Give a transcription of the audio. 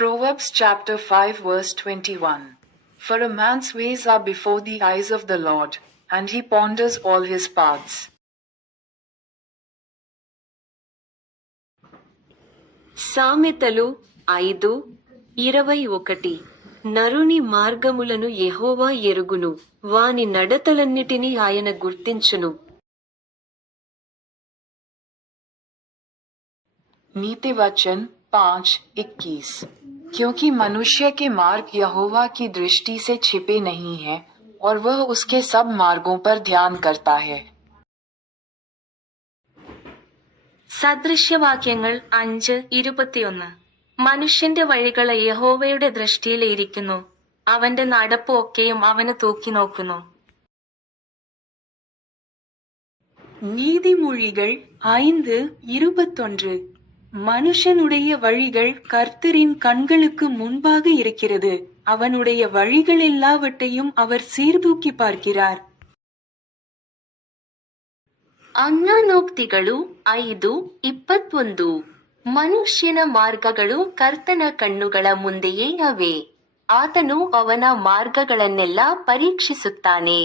Proverbs chapter 5 verse 21. For a man's ways are before the eyes of the Lord, and he ponders all his paths. సామెతలు 5:21. నరుని మార్గములను యెహోవా ఎరుగును, వాని నడతలన్నిటినీ ఆయన గుర్తించును. नीति वचन 5:21. क्योंकि मनुष्य के मार्ग यहोवा की दृष्टि से छिपे नहीं है, और वह उसके सब मार्गों पर ध्यान करता है. സദൃശ്യവാക്യങ്ങൾ 5:21. മനുഷ്യന്റെ വഴികൾ യഹോവയുടെ ദൃഷ്ടിയിൽ ഇരിക്കുന്നു, അവന്റെ നടപ്പ് ഒക്കെയും അവന് തൂക്കി നോക്കുന്നു. நீதிமொழிகள் 5:21. மனுஷனுடைய வழிகள் கர்த்தரின் கண்களுக்கு முன்பாக இருக்கிறது, அவனுடைய வழிகள் எல்லாவற்றையும் அவர் சீர்தூக்கி பார்க்கிறார். ಆಜ್ಞಾನೋಕ್ತಿಗಳು 5:21. ಮನುಷ್ಯನ ಮಾರ್ಗಗಳು ಕರ್ತನ ಕಣ್ಣುಗಳ ಮುಂದೆಯೇ ಅವೆ, ಆತನು ಅವನ ಮಾರ್ಗಗಳನ್ನೆಲ್ಲ ಪರೀಕ್ಷಿಸುತ್ತಾನೆ.